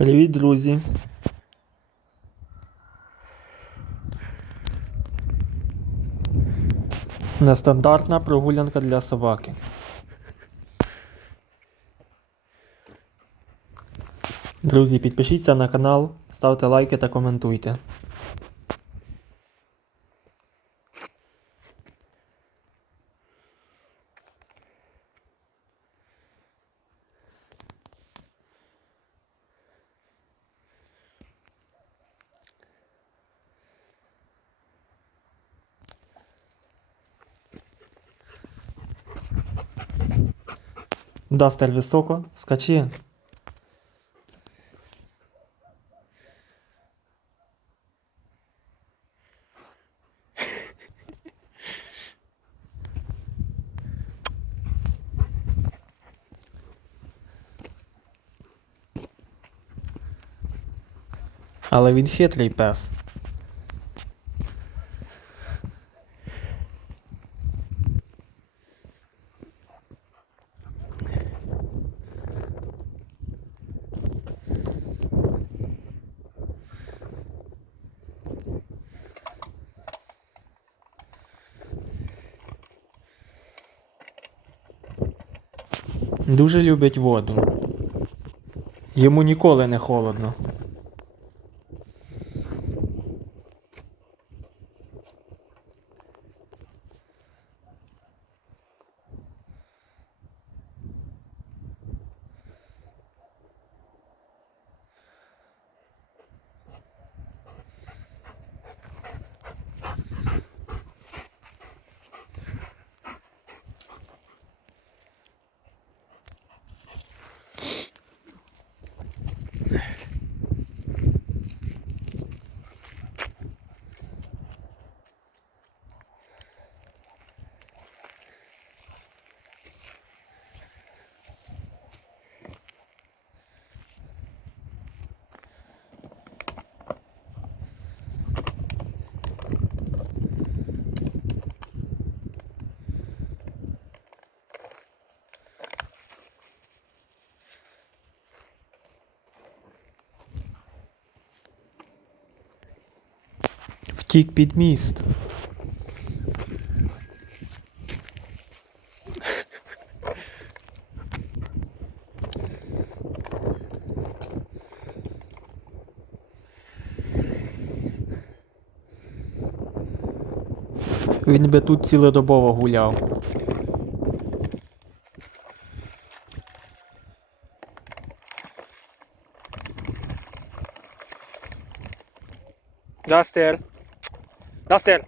Привіт, друзі. Нестандартна прогулянка для собаки. Друзі, підпишіться на канал, ставте лайки та коментуйте. Дастер високо, скачи. Але він хитрий пес. Дуже любить воду. Йому ніколи не холодно. Втік під міст. Він би тут цілодобово гуляв. Дастер. Дастер.